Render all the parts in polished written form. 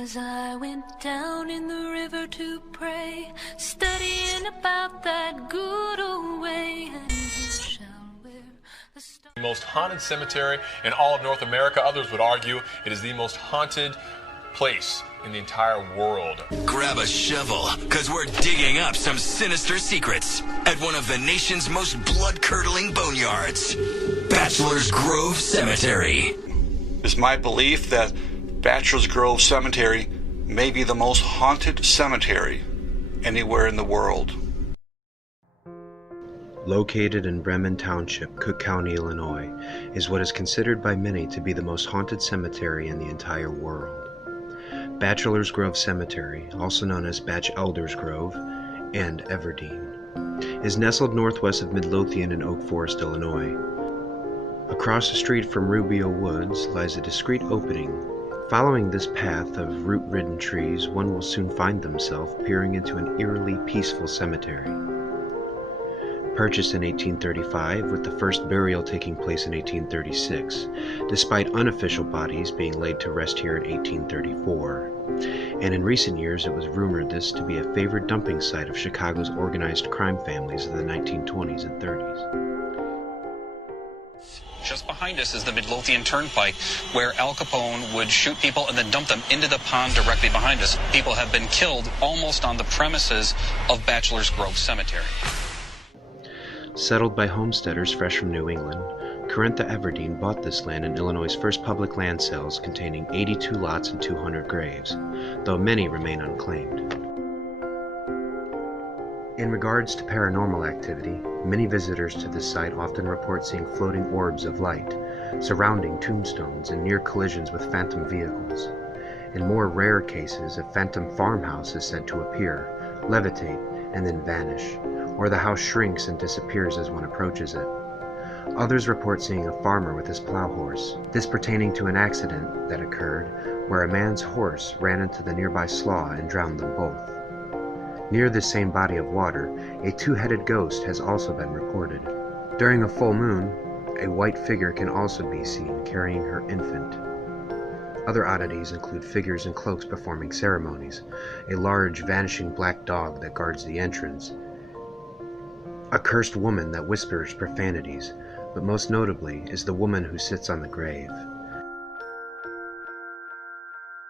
as I went down in the river to pray, studying about that good old way, and you shall wear the star. The most haunted cemetery in all of North America. Others would argue it is the most haunted place in the entire world. Grab a shovel, because we're digging up some sinister secrets at one of the nation's most blood-curdling boneyards, Bachelor's Grove Cemetery. It's my belief that Bachelor's Grove Cemetery may be the most haunted cemetery anywhere in the world. Located in Bremen Township, Cook County, Illinois, is what is considered by many to be the most haunted cemetery in the entire world. Bachelor's Grove Cemetery, also known as Batch Elders Grove and Everdeen, is nestled northwest of Midlothian and Oak Forest, Illinois. Across the street from Rubio Woods lies a discreet opening. Following this path of root-ridden trees, one will soon find themselves peering into an eerily peaceful cemetery. Purchased in 1835, with the first burial taking place in 1836, despite unofficial bodies being laid to rest here in 1834. And in recent years it was rumored this to be a favored dumping site of Chicago's organized crime families of the 1920s and 30s. Just behind us is the Midlothian Turnpike, where Al Capone would shoot people and then dump them into the pond directly behind us. People have been killed almost on the premises of Bachelor's Grove Cemetery. Settled by homesteaders fresh from New England, Carentha Everdeen bought this land in Illinois' first public land sales containing 82 lots and 200 graves, though many remain unclaimed. In regards to paranormal activity, many visitors to this site often report seeing floating orbs of light, surrounding tombstones and near collisions with phantom vehicles. In more rare cases, a phantom farmhouse is said to appear, levitate, and then vanish, or the house shrinks and disappears as one approaches it. Others report seeing a farmer with his plow horse, this pertaining to an accident that occurred where a man's horse ran into the nearby slough and drowned them both. Near this same body of water, a two-headed ghost has also been reported. During a full moon, a white figure can also be seen carrying her infant. Other oddities include figures in cloaks performing ceremonies, a large vanishing black dog that guards the entrance, a cursed woman that whispers profanities, but most notably is the woman who sits on the grave.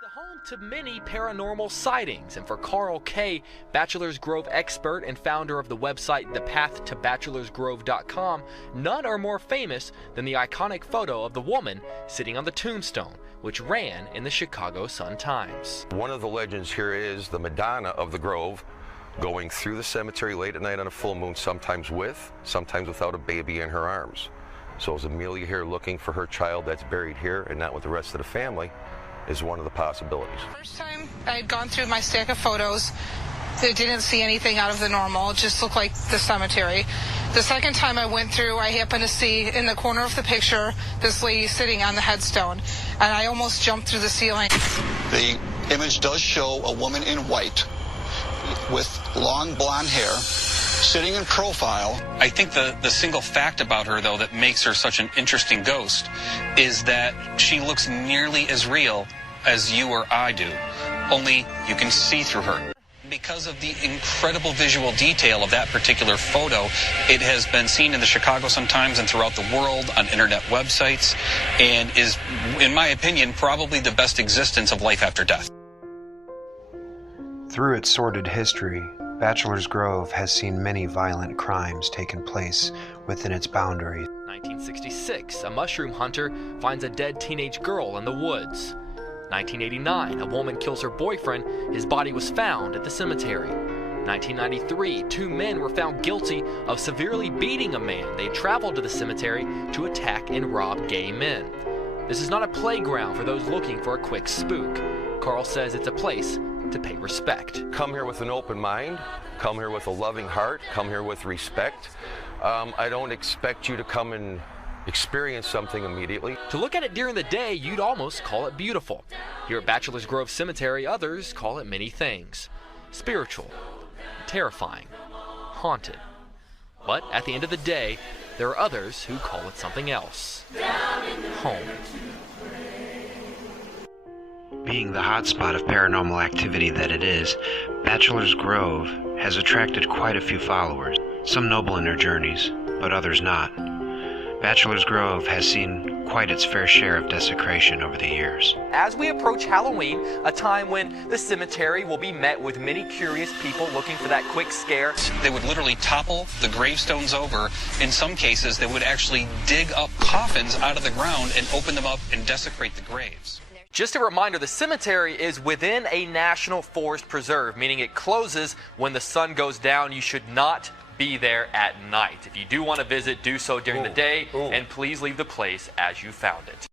The home to many paranormal sightings, and for Carl Kay, Bachelor's Grove expert and founder of the website thepathtobachelor'sgrove.com, none are more famous than the iconic photo of the woman sitting on the tombstone, which ran in the Chicago Sun-Times. One of the legends here is the Madonna of the Grove, going through the cemetery late at night on a full moon, sometimes with, sometimes without a baby in her arms. So is Amelia here looking for her child that's buried here and not with the rest of the family is one of the possibilities. First time I had gone through my stack of photos, I didn't see anything out of the normal. It just looked like the cemetery. The second time I went through, I happened to see in the corner of the picture this lady sitting on the headstone, and I almost jumped through the ceiling. The image does show a woman in white with long blonde hair, sitting in profile. I think the single fact about her, though, that makes her such an interesting ghost is that she looks nearly as real as you or I do, only you can see through her. Because of the incredible visual detail of that particular photo, it has been seen in the Chicago Sun-Times and throughout the world on internet websites, and is, in my opinion, probably the best existence of life after death. Through its sordid history, Bachelor's Grove has seen many violent crimes taking place within its boundaries. 1966, a mushroom hunter finds a dead teenage girl in the woods. 1989, a woman kills her boyfriend. His body was found at the cemetery. 1993, two men were found guilty of severely beating a man. They traveled to the cemetery to attack and rob gay men. This is not a playground for those looking for a quick spook. Carl says it's a place to pay respect. Come here with an open mind, come here with a loving heart, come here with respect. I don't expect you to come and experience something immediately. To look at it during the day, you'd almost call it beautiful. Here at Bachelor's Grove Cemetery, others call it many things. Spiritual, terrifying, haunted. But at the end of the day, there are others who call it something else. Home. Being the hotspot of paranormal activity that it is, Bachelor's Grove has attracted quite a few followers, some noble in their journeys, but others not. Bachelor's Grove has seen quite its fair share of desecration over the years. As we approach Halloween, a time when the cemetery will be met with many curious people looking for that quick scare. They would literally topple the gravestones over. In some cases, they would actually dig up coffins out of the ground and open them up and desecrate the graves. Just a reminder, the cemetery is within a national forest preserve, meaning it closes when the sun goes down. You should not be there at night. If you do want to visit, do so during the day, and please leave the place as you found it.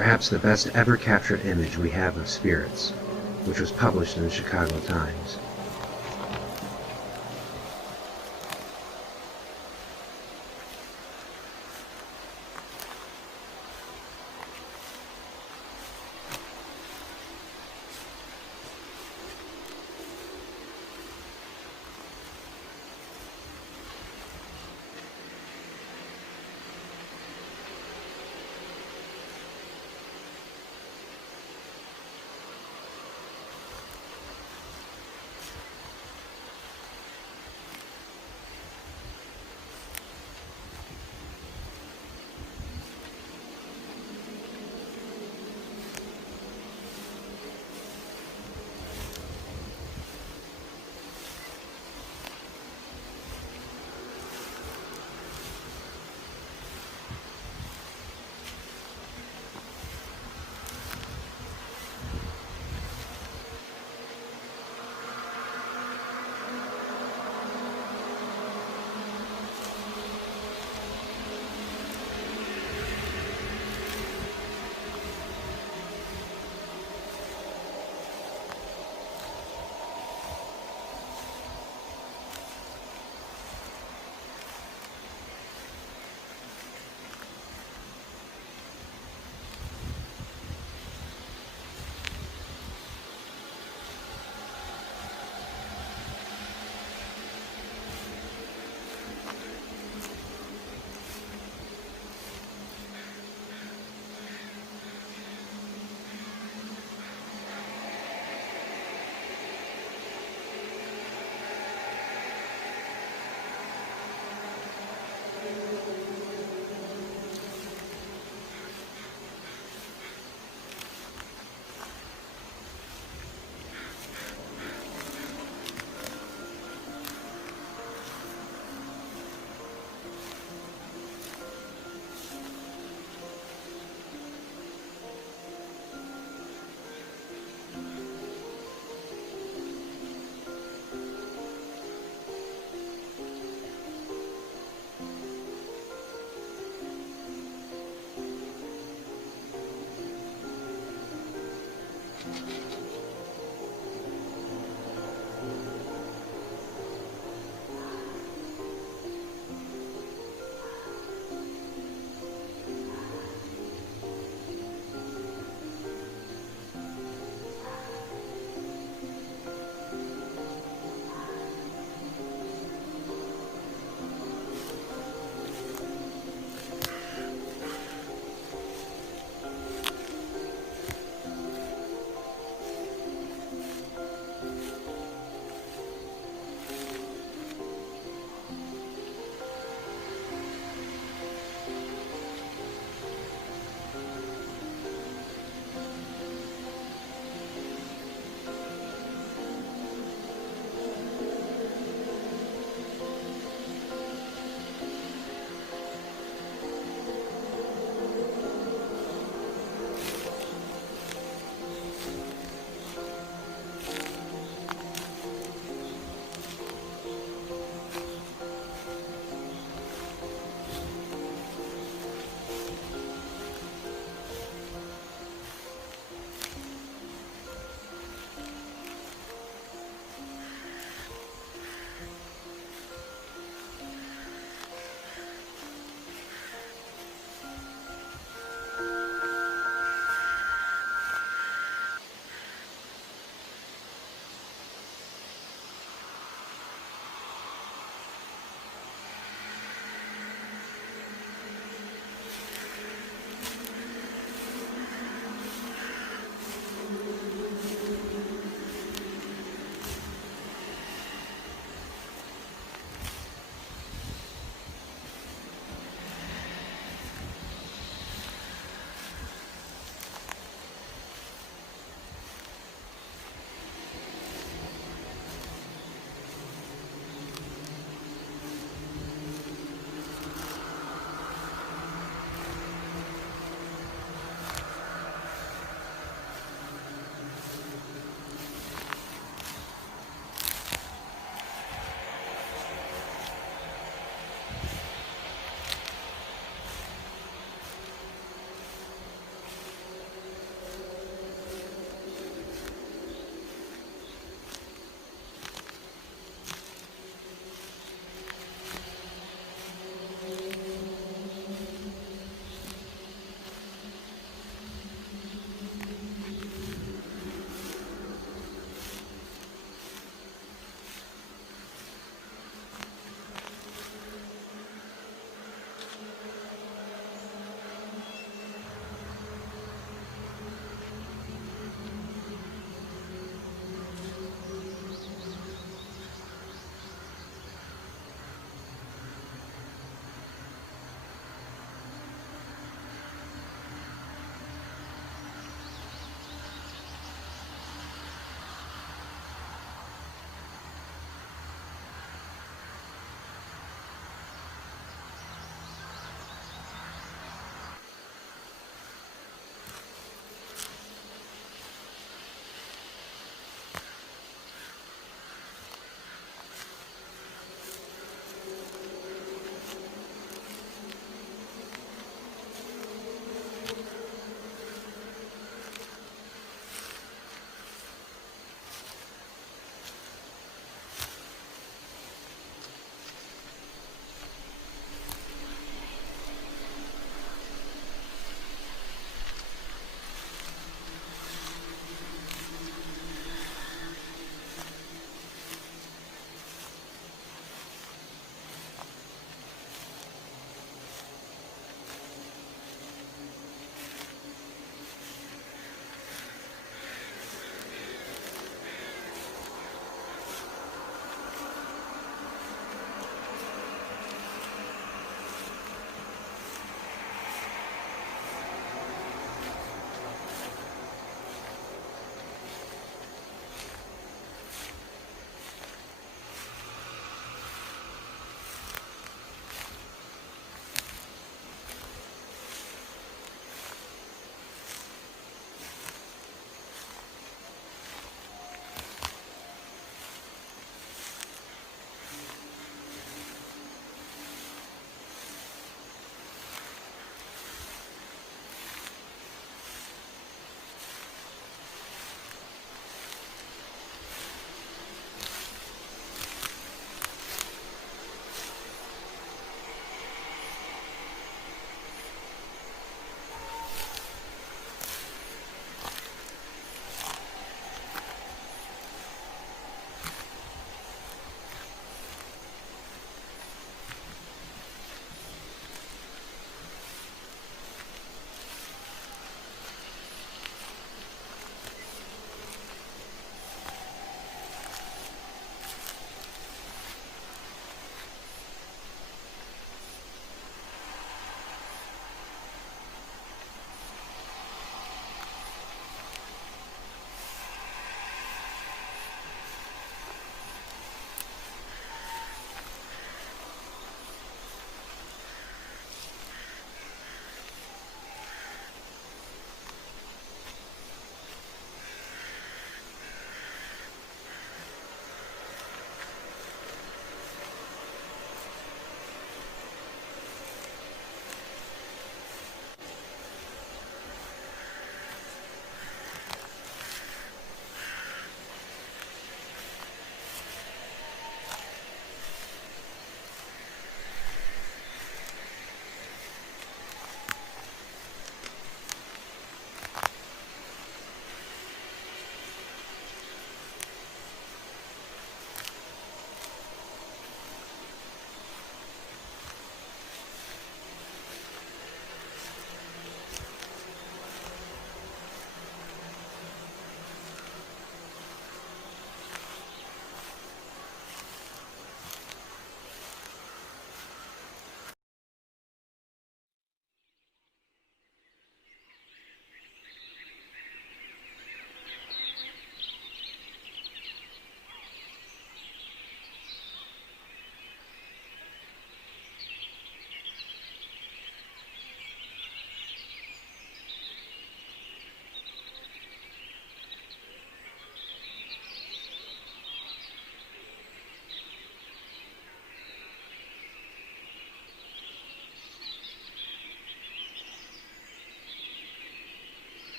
Perhaps the best ever captured image we have of spirits, which was published in the Chicago Times.